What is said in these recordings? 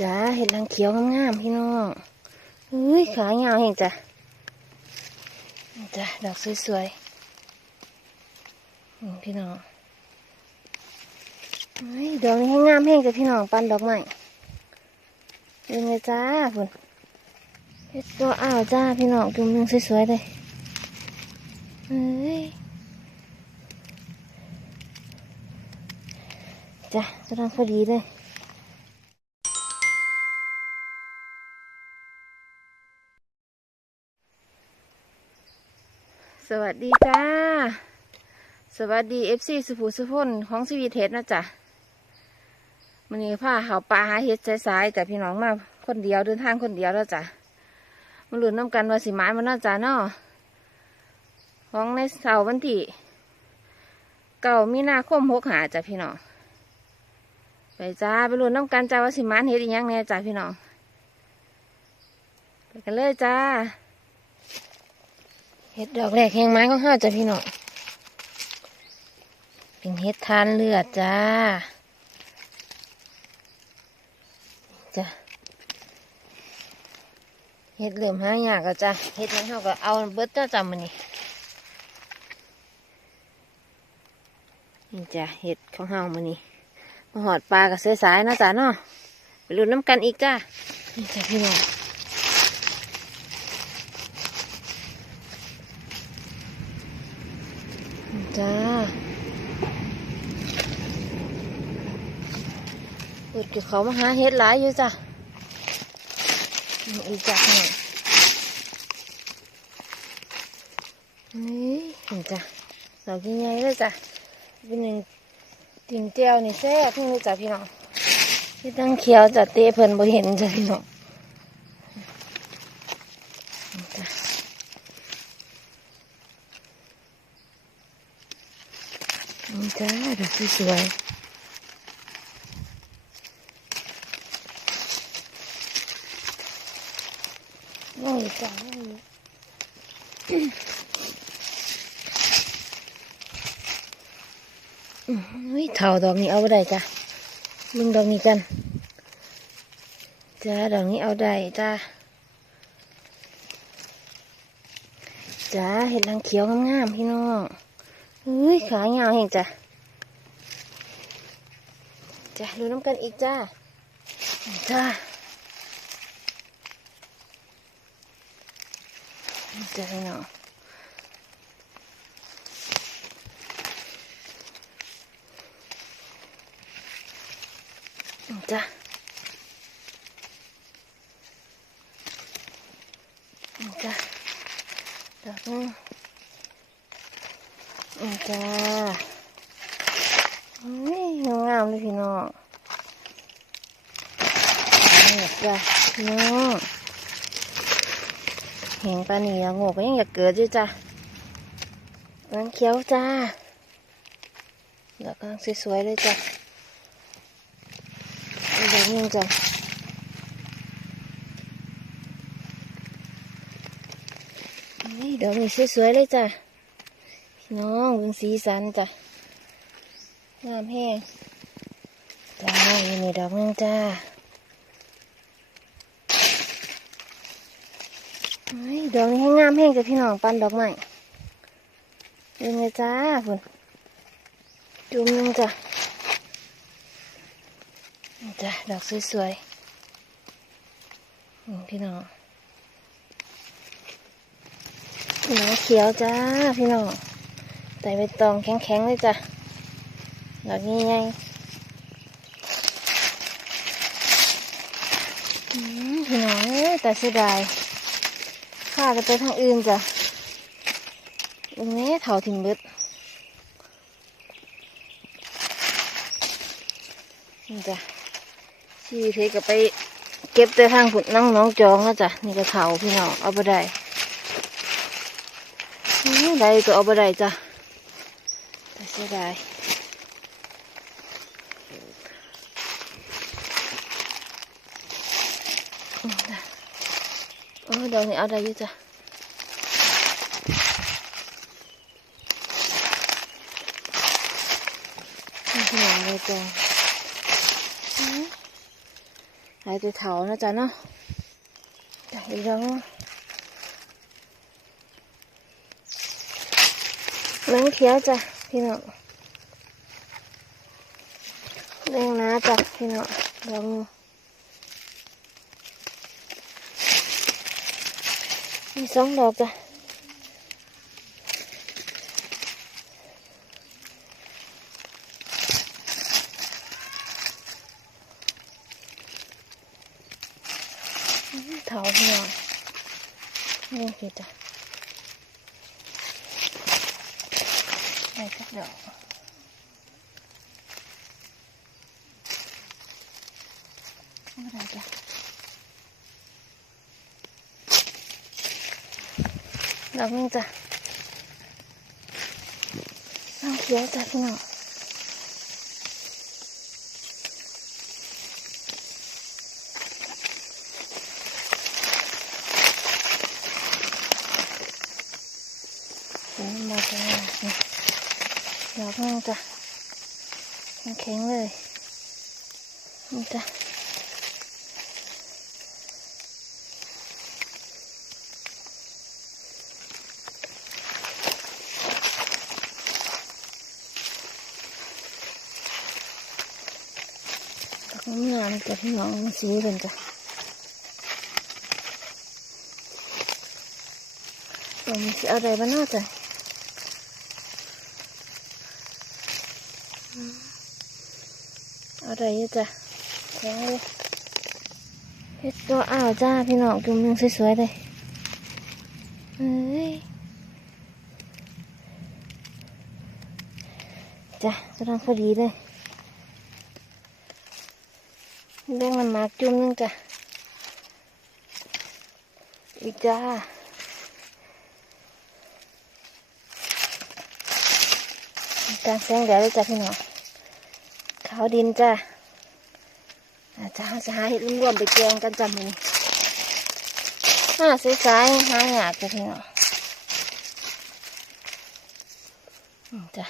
จ้าเห็ดนางเขียวงามๆพี่น้องเฮ้ยขายาวเห็นจ้ะจ้ะดอกสวยๆพี่น้องเฮ้ยดอกนี้ให้งามแห้งจ้ะพี่น้องปันดอกไม้เป็นไงจ้าคุณเฮ็ดตัวอ้าวจ้าพี่น้องจุ่มนึงสวยๆเลยเฮ้ยจ้ะกำลังพอดีเลย สวัสดีจ้า สวัสดีเอฟซีสุภูสุพนของชีวิตเฮ็ดนะจ๊ะมันนี้าขาวปลาหาเฮ็ดสายๆแต่พี่น้องมาคนเดียวเดินทางคนเดียวแล้วจ้ะมาลุ้นน้ำกันว่าสิหมายมันน่าจะเนาะของในเสาร์วันที่เก่ามีนาคมหกหาจ้ะพี่น้องไปจ้าไปหลุ้นน้ำกันจ้าว่าสิหมานเฮ็ดอีหยังแน่จ้ะพี่น้องไปกันเลยจ้า เห็ดดอกแรกแหงไม้ของห้าจ้ะพี่น้องเป็นเห็ดทานเลือดจ้าจ้ะเห็ดเหลื่อมห้ายากก็จ้ะเห็ดนั้นเขาก็เอาเบิดจ้าจำมันนี่นี่จ้ะเห็ดของเฮามันนี่มาหอดปลากับเสสายนะจ้ะเนาะไปลุ้นน้ำกันอีกจ้านี่จ้ะพี่น้อง จ้า เปิดกับเขามาหาเฮ็ดหลายอยู่จ้ะนี่อีกจ้ะหน่อยนี่เห็นจ้ะดอกใหญ่ๆเลยจ้ะเป็นหนึ่งติ่งเจียวนี่แซ่บนี่รู้จ้ะพี่น้องที่ตั้งเขียวจ้ะเตะเพิ่นบ่เห็นจ้ะพี่น้องนี่จ้ะนี่จ้าดอกสวยๆ น้อยจ้าน้อยอื้อหือเท่าดอกนี้เอาได้จ้ะมึงดอกนี้กันจ้าดอกนี้เอาได้จ้าจ้าเห็ดนางเขียวงามๆพี่น้องเฮ้ยขายาวเห็นจ้ะจ้ะดูน้ำกันอีกจ้าจ้า จ้าพี่น้องจ้าจ้าดอกนึงจ้าเฮ้ยงามเลย พี่น้องนี่จ้ะพี่น้องเห็นปลาหนีแล้วงกก็ยังอยากเกิดอยู่จ้ะน้ำเขียวจ้าดอกกำลังสวยๆเลยจ้ะอีกดอกนึงจ้ะนี่ดอกนี้สวยๆเลยจ้ะพี่น้องเบิ่งสีสันจ้ะงามแห้งจ้าอยู่นี่ดอกนึงจ้า เฮ้ยดอกนี้ให้งามแห้งจะพี่น้องปันดอกไม้เป็นไงจ้าคุณจุ่มนึงจ้ะจ้ะดอกสวยๆนี่พี่น้องหนาเขียวจ้าพี่น้องใส่ใบตองแข็งๆเลยจ้ะดอกนี้ไงพี่น้องแต่เสียดาย ข้าก็ไปทางอื่นจ้ะตรงนี้เถาถิ่มเบิดนี่จ้ะชีเทก็ไปเก็บแต่ทางผุดน้องน้องจองแล้วจ้ะนี่ก็เถาพี่น้องเอาไปได้ได้ตัวเอาไปได้จ้ะแต่เสียดายอื มจ้ะโอ้ดอกนี้เอาได้อยู่จ้ะนี่ขนมเลยจ้ะอื้อหายแต่เถานะจ๊ มีสองดอกจ้ะเถาพี่น้องนี่คือจ้ะได้สักดอกไม่ได้จ้ะ ดอกนึงจ้ะน้องเขียวจ้ะพี่น้องมาจ้ะนี่ดอกนึงจ้ะแข็งเลยนี่จ้ะ ดอกงามๆ จะพี่น้องมาสีกันจ้ะตัวมันจะอะไรบ้างเนาจ้ะอะไรอยู่จ้ะแข็งเลยเฮ็ดตัวอ้าวจ้าพี่น้องจุ่มยังสวยๆเลยเอ้ยจ้ะกำลังพอดีเลย แบ่งน้ำหมากจุ่มนึงจ้ะ อีกจ้ากางแสงแดดเลยจ้ะพี่น้องขาวดินจ้ะอาจจะหาจะหาเห็ดรวมไปแกงกันจ้ะมื้อนี้ห้าสายๆหาหยากจ้ะพี่น้องจ้ะ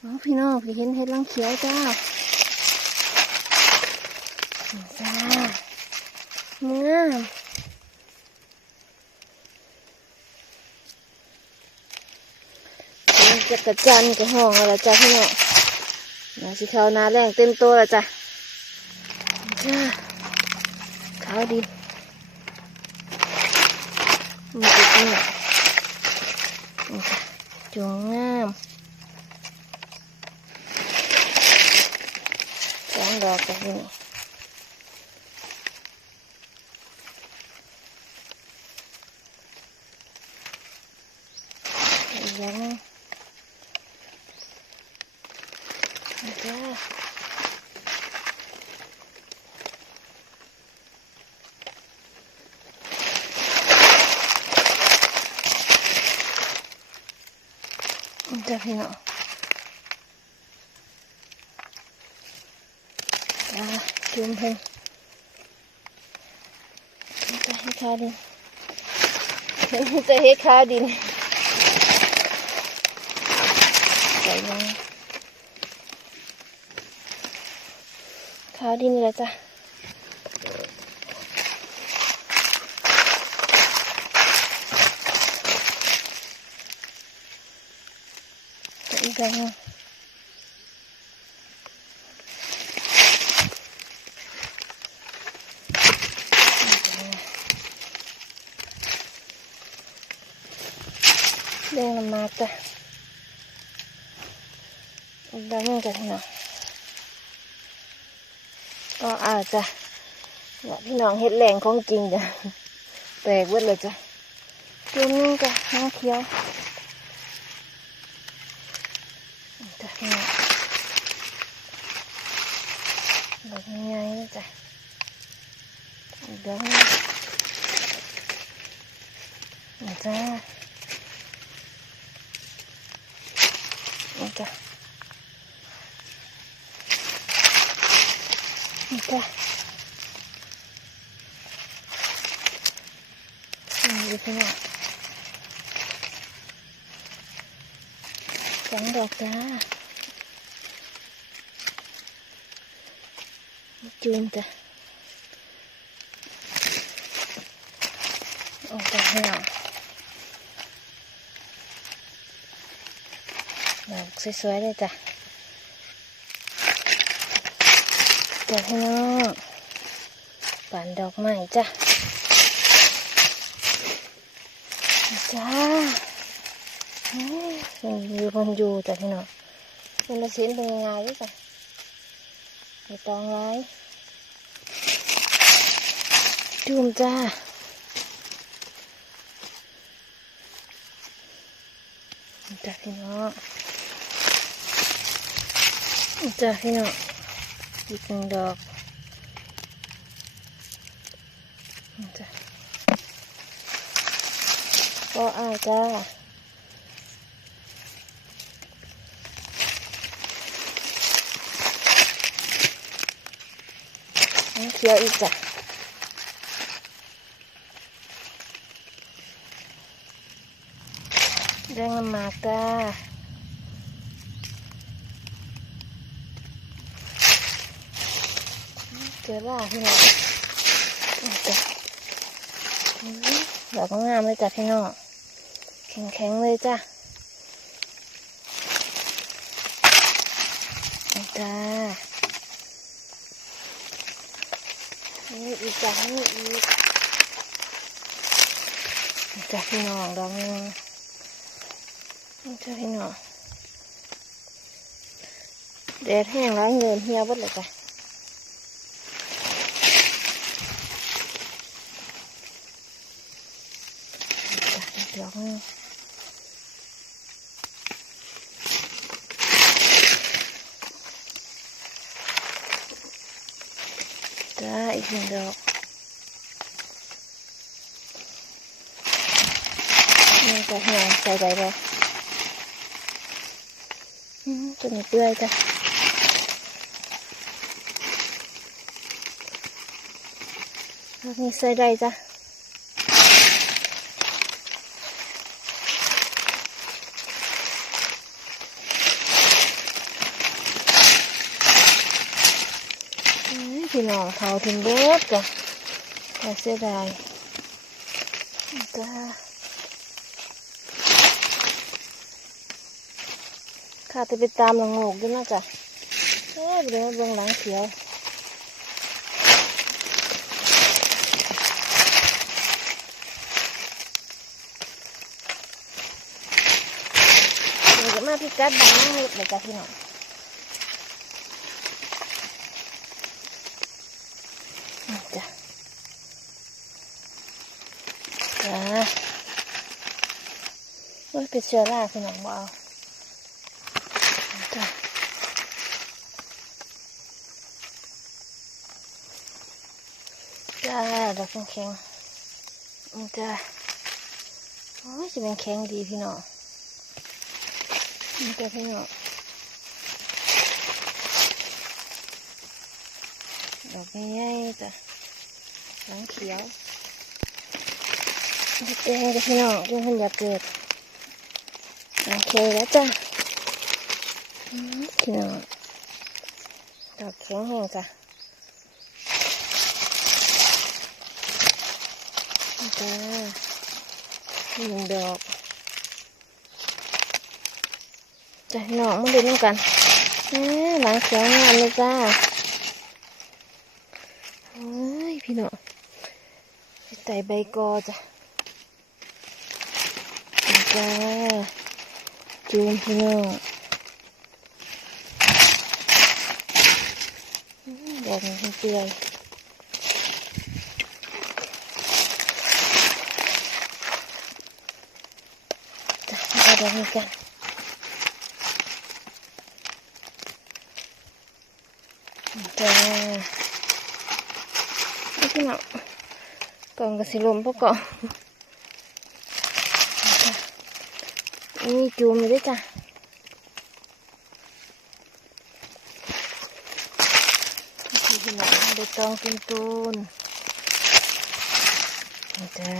อ๋อพี่น้องพี่เห็นเห็ดลังเขียวจ้า จ้างามจักระจันทร์กับห้องอะไรจ้ะพี่น้องนาสิเขาวนาแรงเต็มตัวแล้วจ้ะจ้าขาวดินมีจุดนี้นี่จ้ะจวงงามสองดอกจ้ะพี่ นี่อีกแล้วนะนี่จ้านี่จ้าพี่น้องจ้าจุ่มเพิ่งนี่จ้าให้ข้าวดินนี่จ้าให้ข้าวดิน ใส่ลงขาวดินนี่แหละจ้ะจะอีก แล้วแดงน้ำมากจ้ะอีกแล้วนึงจะพี่น้องก็อาจจะเนี่ยพี่น้องเฮ็ดแรงของจริงจ้ะแตกเบิดเลยจ้ะเกมนึงจ้ะน้ำเขียวนี่จ้ะพี่น้องดอกใหญ่ๆเลยจ้ะอีกแล้วนึงนี่จ้ะนี่จ้ะ นี่จ้ะนี่ดูพี่น้องสองดอกจ้าจูนจ้ะออกจากให้หน่อยดอกสวยๆเลยจ้ะ จ้ะพี่น้องป่านดอกไม้จ้ะจ้าเฮ้ยมันอยู่คนอยู่จ้ะพี่น้องมันมาชิ้นเป็นยังไงด้วยจ้ะไม่ต้องไว้จุ่มจ้าจ้ะพี่น้องจ้ะพี่น้อง อีกหนึ่งดอกจ้ะก็อาจ้าเขียวอีกจ้ะแดงน้ำหมาจ้า จอล่าพี่น้องจ้ะอื้อดอกงามเลยจ้ะพี่น้องแข็งแข็งๆเลยจ้ะจ้านี่อีกจ้ะนี่อีกจ้ะพี่น้องดอกนึงจ้ะพี่น้องแดดแห้งแล้วเงินเหี่ยวหมดเลยจ้ะ นี่จ้ะอีกดอกหนึงจ้าอีกหนึ่งดอกนี่จ้ะพี่น้องใส่ใจเลยอืมตัวนี้เปื่อยจ้ะดอกนี้ใส่ได้จ้ะอืม พี่น้องเขาถึงเบิดจ้ะแต่เสียดายจ้าข้าจะไปตามหลังโงกด้วยนะจ้ะเอ้ยไปเลยมาเบื้องหลังเขียวเดี๋ยวมาพิกัดบางนั่งเล็กเลยจ้ะพี่น้องนี่จ้ะ จ้าว่าเป็นเชื้อราพี่น้องบ่เอาจ้ะจ้าดอกแข็งๆจ้าโอ้ยจะเป็นแข็งดีพี่น้องจ้ะพี่น้องดอกใหญ่จ้ะหลังเขียว ดอกแดงจ้พี่น้องยังเพิ่งอยากเกิดโอเคแล้วจ้ะพี่น้องดอกแข็งแห้งจ้ะจ้าหนึ่งดอกจ้ะพี่น้องมาดูน้ำกันแหมหลังเขียงามเลยจ้าเฮ้ยพี่น้องไปไต่ใบกอจ้ะ จ้าจูมพี่น้องอืมดอกมันเปื่อยจ้ะเอาดอกนี้กันจ้านี่พี่น้องกล่องกระสิลมพวกกล่อง นี่จูมเลยด้วยจ้ะนี่พี่น้องใบตองตุนตุนนี่จ้า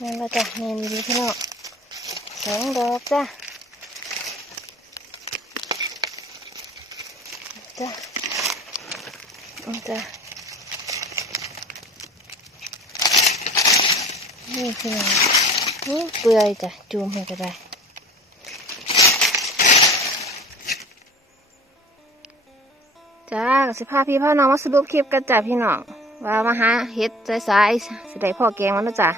นั่นละจ้ะเนียนดีพี่น้องสองดอกจ้ะจ้ะจ้ะ นี่คืออะไรเปื่อยจ้ะจูมให้ก็ได้จ้าสิพาพี่พ่อน้องมาสรุปคลิปกันจ้ะพี่น้องว่ามาหาเห็ดสายๆสิได้พ่อแกงมันแล้วจ้ะ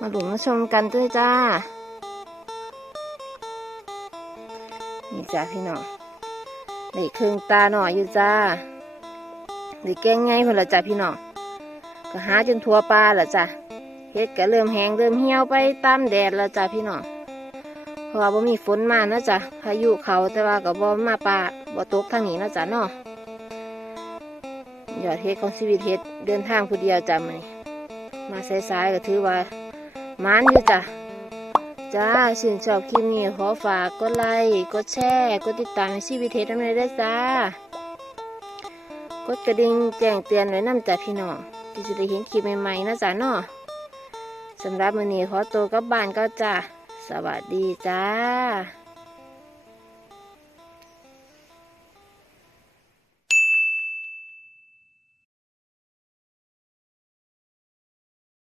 มาหลุมมาชมกันด้วยจ้านี่จ้าพี่น้องได้ครึ่งตาหน่อยอยู่จ้าได้แกงไงคนละจ้ะพี่น้องก็หาจนทั่วปลาละจ้ะ เห็ดก็เริ่มแห้งเริ่มเหี่ยวไปตามแดดและจ้ะพี่น้องเพราะว่าบ่มีฝนมานะจ้ะพายุเขาแต่ว่าก็บ่มาปาบ่ตกทางนี้นะจ้ะเนาะยอดเฮ็ดของชีวิตเฮ็ดเดินทางผู้เดียวจ้ะมันมาสายๆก็ถือว่ามันอยู่จ้ะจ้าชื่นชอบคลิปนี้ขอฝากกดไลค์กดแชร์กดติดตามชีวิตเฮ็ดน้ำเลยได้จ้ากดกระดิ่งแจ้งเตือนไว้นำจ้ะพี่น้องที่จะได้เห็นคลิปใหม่ๆนะจ้ะเนาะ สำหรับมือนี้ขอตัวกลับบ้านก็จ้ะสวัสดีจ้า